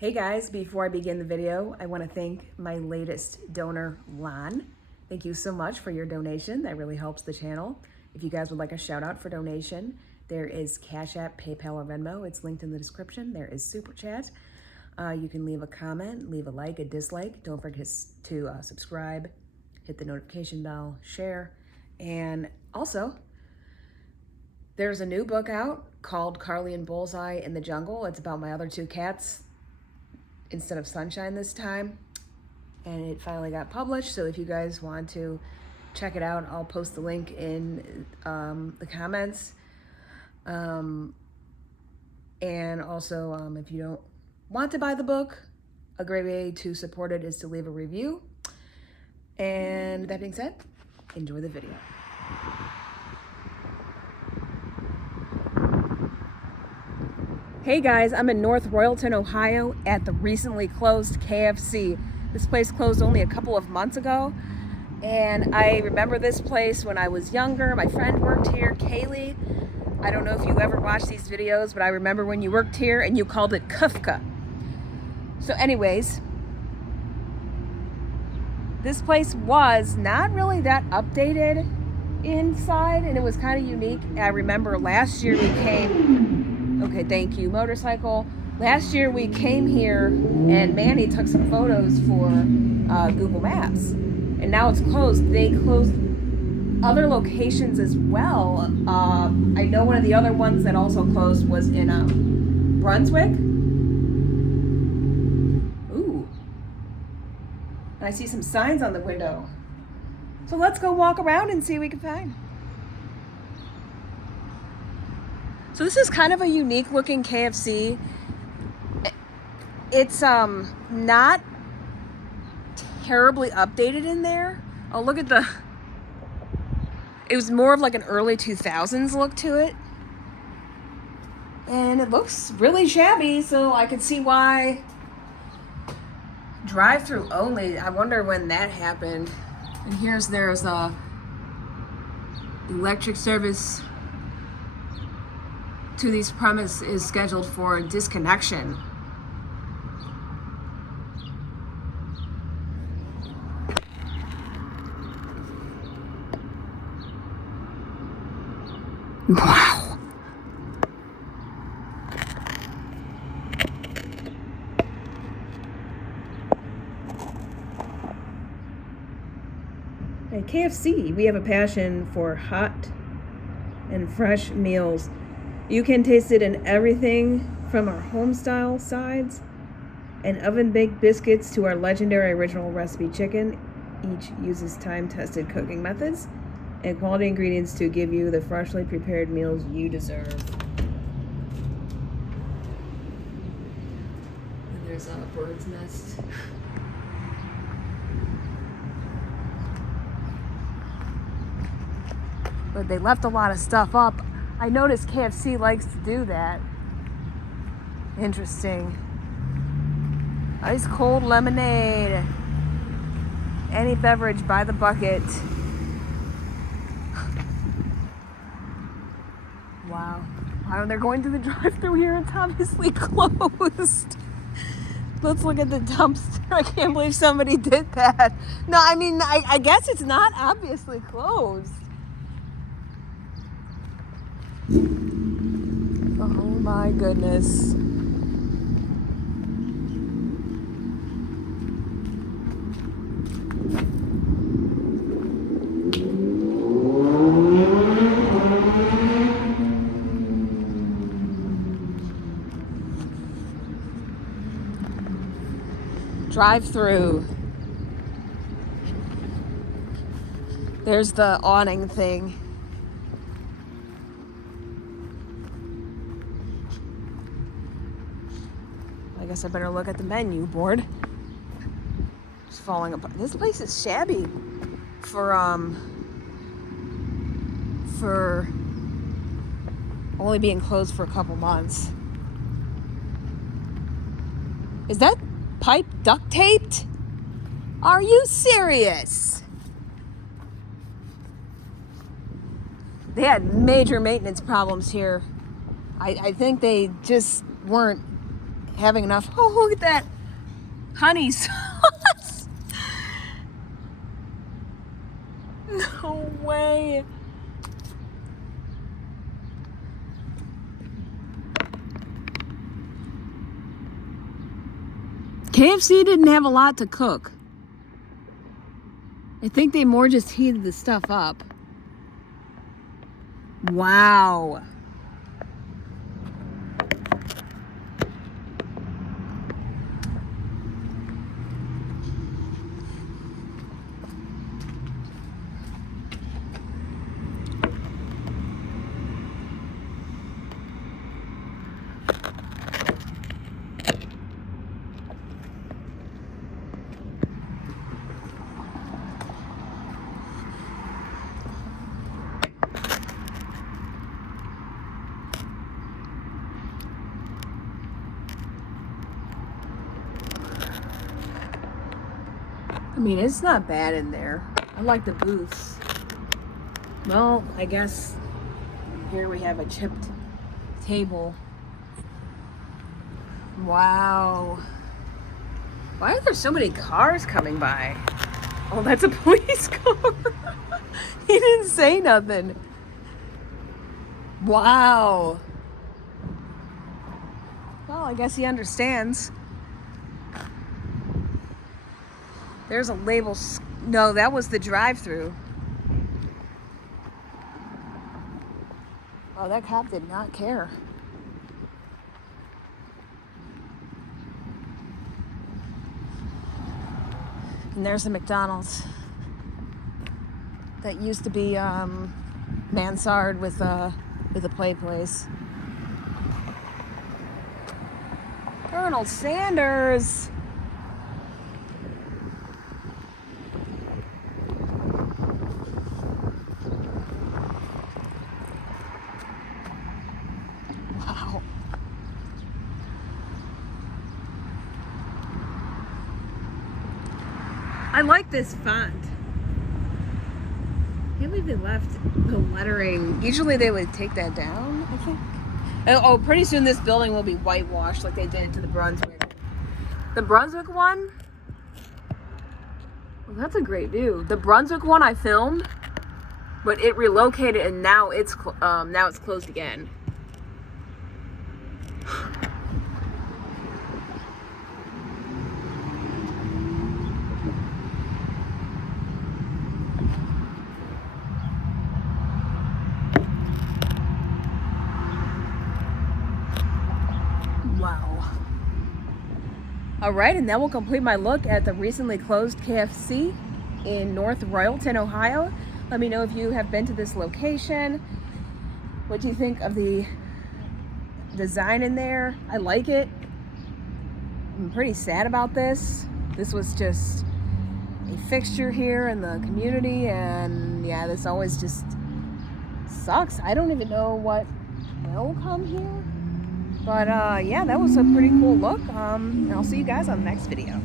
Hey guys, before I begin the video, I want to thank my latest donor, Lon. Thank you so much for your donation. That really helps the channel. If you guys would like a shout out for donation, there is Cash App, PayPal, or Venmo. It's linked in the description. There is Super Chat. You can leave a comment, leave a like, a dislike. Don't forget to subscribe, hit the notification bell, share. And also, there's a new book out called Carly and Bullseye in the Jungle. It's about my other two cats instead of Sunshine this time. And it finally got published. So if you guys want to check it out, I'll post the link in the comments. And also, if you don't want to buy the book, a great way to support it is to leave a review. And that being said, enjoy the video. Hey guys, I'm in North Royalton, Ohio at the recently closed KFC. This place closed only a couple of months ago. And I remember this place when I was younger. My friend worked here, Kaylee. I don't know if you ever watched these videos, but I remember when you worked here and you called it Kufka. So anyways, this place was not really that updated inside, and it was kind of unique. I remember last year we came, okay, thank you, motorcycle. Last year we came here and Manny took some photos for Google Maps, and now it's closed. They closed other locations as well. I know one of the other ones that also closed was in Brunswick. Ooh. And I see some signs on the window. So let's go walk around and see what we can find. So this is kind of a unique looking KFC. It's not terribly updated in there. Oh, look at it was more of like an early 2000s look to it. And it looks really shabby, so I could see why. Drive-thru only. I wonder when that happened. And there's a electric service to these premises is scheduled for disconnection. Wow. At KFC, we have a passion for hot and fresh meals. You can taste it in everything from our home-style sides and oven-baked biscuits to our legendary original recipe chicken. Each uses time-tested cooking methods and quality ingredients to give you the freshly prepared meals you deserve. And there's a bird's nest. But they left a lot of stuff up. I noticed KFC likes to do that. Interesting. Ice cold lemonade. Any beverage by the bucket. Wow. Wow, they're going to the drive-thru here. It's obviously closed. Let's look at the dumpster. I can't believe somebody did that. No, I mean, I guess it's not obviously closed. Oh my goodness. Drive-thru. There's the awning thing. I guess I better look at the menu board. It's falling apart. This place is shabby for only being closed for a couple months. Is that pipe duct taped? Are you serious? They had major maintenance problems here. I think they just weren't having enough. Oh, look at that honey sauce. No way. KFC didn't have a lot to cook. I think they more just heated the stuff up. Wow. I mean, it's not bad in there. I like the booths. Well, I guess here we have a chipped table. Wow. Why are there so many cars coming by? Oh, that's a police car. He didn't say nothing. Wow. Well, I guess he understands. There's a label. No, that was the drive-thru. Oh, that cop did not care. And there's the McDonald's that used to be mansard with a play place. Colonel Sanders. Wow. I like this font. I can't believe they left the lettering. Usually they would take that down, I think. Oh, pretty soon this building will be whitewashed like they did to the Brunswick. The Brunswick one? Well, that's a great view. The Brunswick one I filmed, but it relocated and now it's closed again. Wow. All right, and that will complete my look at the recently closed KFC in North Royalton, Ohio. Let me know if you have been to this location. What do you think of the design in there? I like it. I'm pretty sad about this. This was just a fixture here in the community, and yeah, this always just sucks. I don't even know what will come here. But yeah, that was a pretty cool look. And I'll see you guys on the next video.